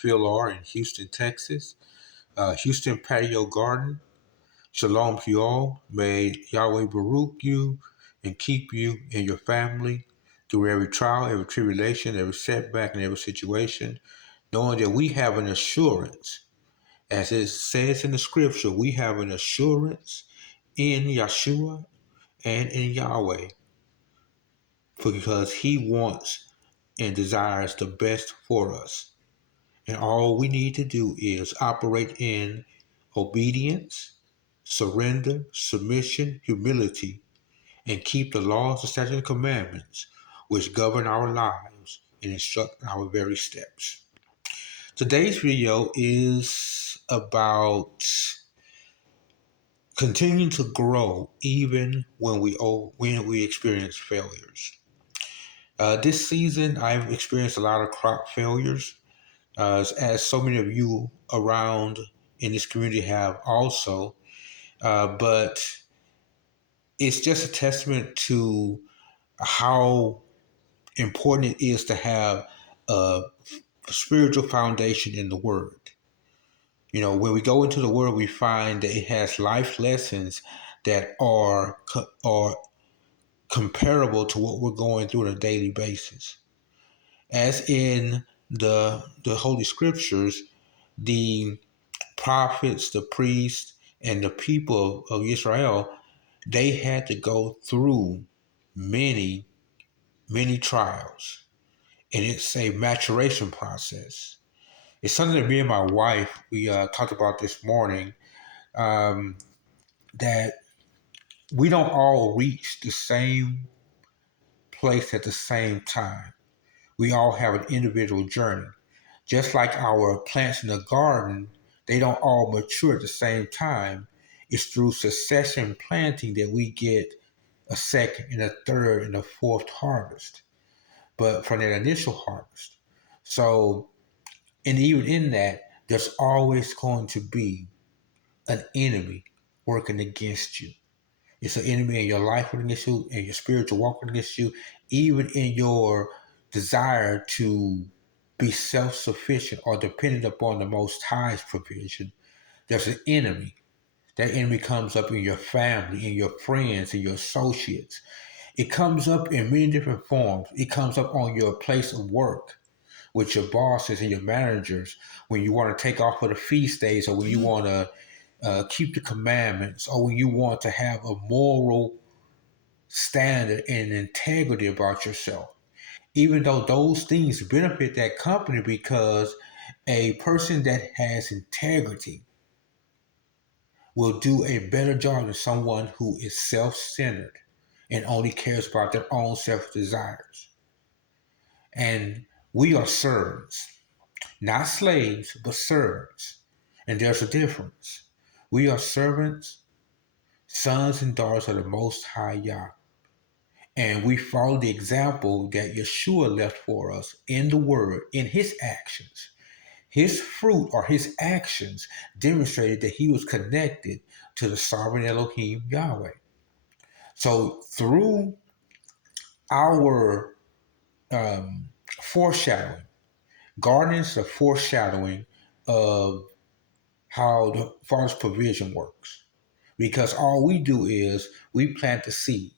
Phil R. in Houston, Texas. Houston Patio Garden. Shalom to you all. May Yahweh Baruch you and keep you and your family through every trial, every tribulation, every setback, and every situation, knowing that we have an assurance. As it says in the scripture, we have an assurance in Yeshua and in Yahweh because He wants and desires the best for us. And all we need to do is operate in obedience, surrender, submission, humility, and keep the laws, the statutes, and commandments which govern our lives and instruct our very steps. Today's video is about continuing to grow even when we experience failures. This season, I've experienced a lot of crop failures, as so many of you around in this community have also. But it's just a testament to how important it is to have a spiritual foundation in the Word. You know, when we go into the Word, we find that it has life lessons that are comparable to what we're going through on a daily basis. As in the Holy Scriptures, the prophets, the priests, and the people of Israel, they had to go through many, many trials. And it's a maturation process. It's something that me and my wife, we talked about this morning, that we don't all reach the same place at the same time. We all have an individual journey. Just like our plants in the garden, they don't all mature at the same time. It's through succession planting that we get a second and a third and a fourth harvest, but from that initial harvest. So, and even in that, there's always going to be an enemy working against you. It's an enemy in your life working against you, and your spiritual walk working against you, even in your desire to be self-sufficient or dependent upon the Most High's provision. There's an enemy. That enemy comes up in your family, in your friends, in your associates. It comes up in many different forms. It comes up on your place of work with your bosses and your managers when you want to take off for the feast days, or when you want to keep the commandments, or when you want to have a moral standard and integrity about yourself. Even though those things benefit that company, because a person that has integrity will do a better job than someone who is self-centered and only cares about their own self-desires. And we are servants, not slaves, but servants. And there's a difference. We are servants, sons and daughters of the Most High Yah. And we follow the example that Yeshua left for us in the Word, in His actions. His fruit or His actions demonstrated that He was connected to the sovereign Elohim Yahweh. So through our foreshadowing, gardening is a foreshadowing of how the Father's provision works. Because all we do is we plant the seed,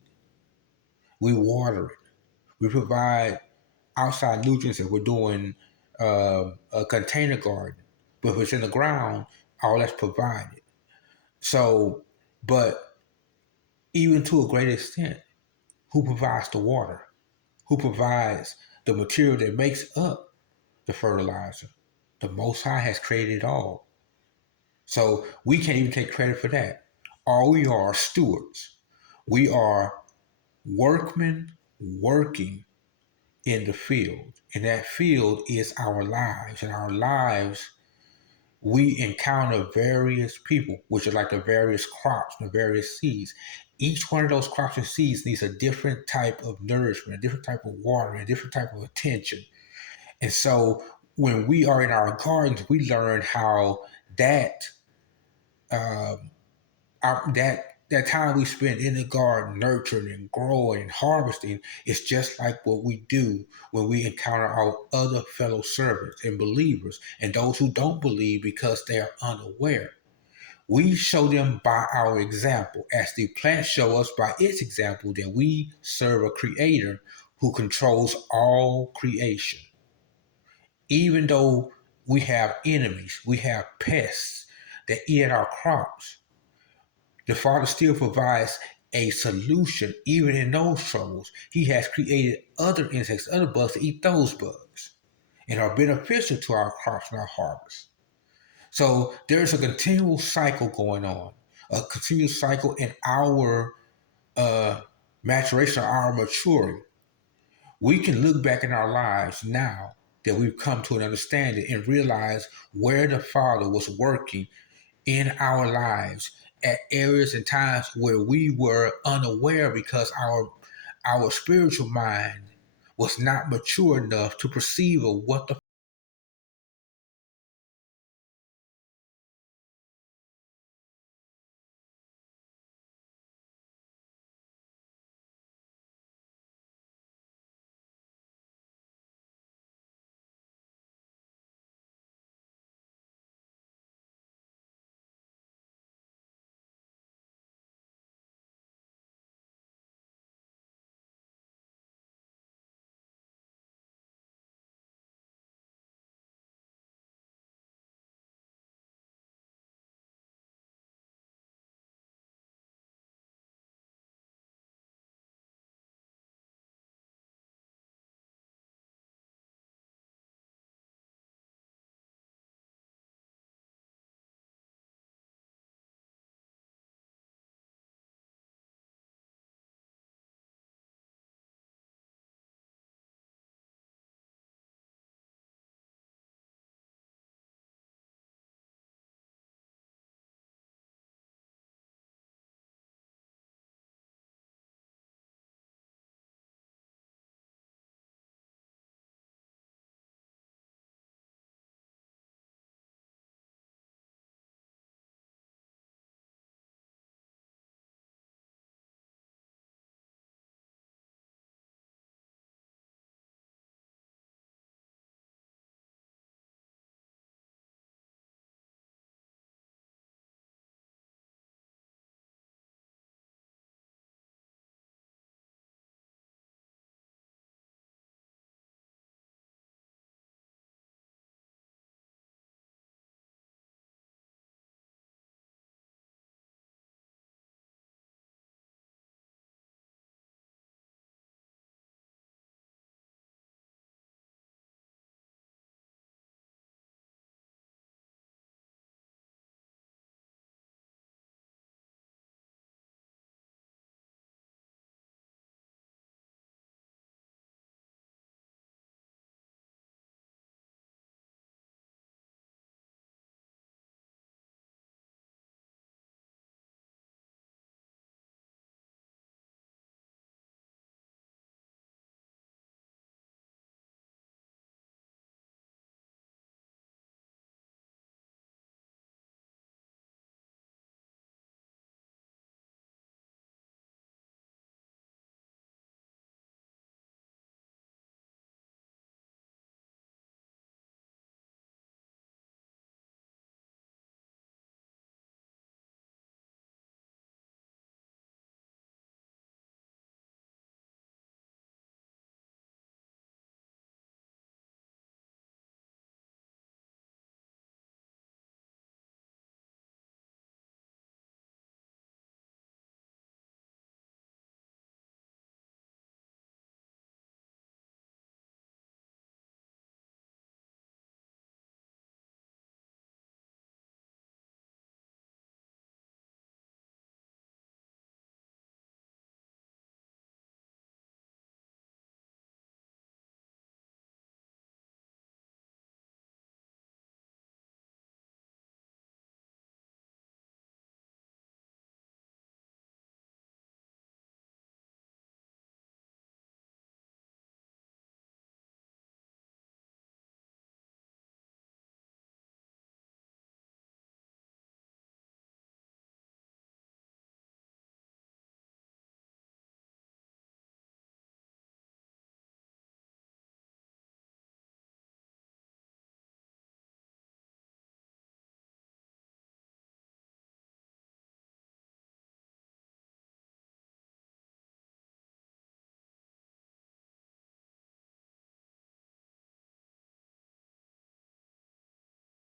we water it, we provide outside nutrients if we're doing a container garden. But if it's in the ground, all that's provided. So, but even to a great extent, who provides the water? Who provides the material that makes up the fertilizer? The Most High has created it all. So we can't even take credit for that. All we are stewards. We are workmen working in the field. And that field is our lives. And our lives, we encounter various people, which are like the various crops, the various seeds. Each one of those crops and seeds needs a different type of nourishment, a different type of water, a different type of attention. And so when we are in our gardens, we learn how that that time we spend in the garden nurturing and growing and harvesting is just like what we do when we encounter our other fellow servants and believers and those who don't believe because they are unaware. We show them by our example, as the plant show us by its example that we serve a creator who controls all creation. Even though we have enemies, we have pests that eat our crops, the Father still provides a solution even in those troubles. He has created other insects, other bugs to eat those bugs and are beneficial to our crops and our harvest. So there's a continual cycle going on, a continual cycle in our maturation, our maturing. We can look back in our lives now that we've come to an understanding and realize where the Father was working in our lives at areas and times where we were unaware because our spiritual mind was not mature enough to perceive of what the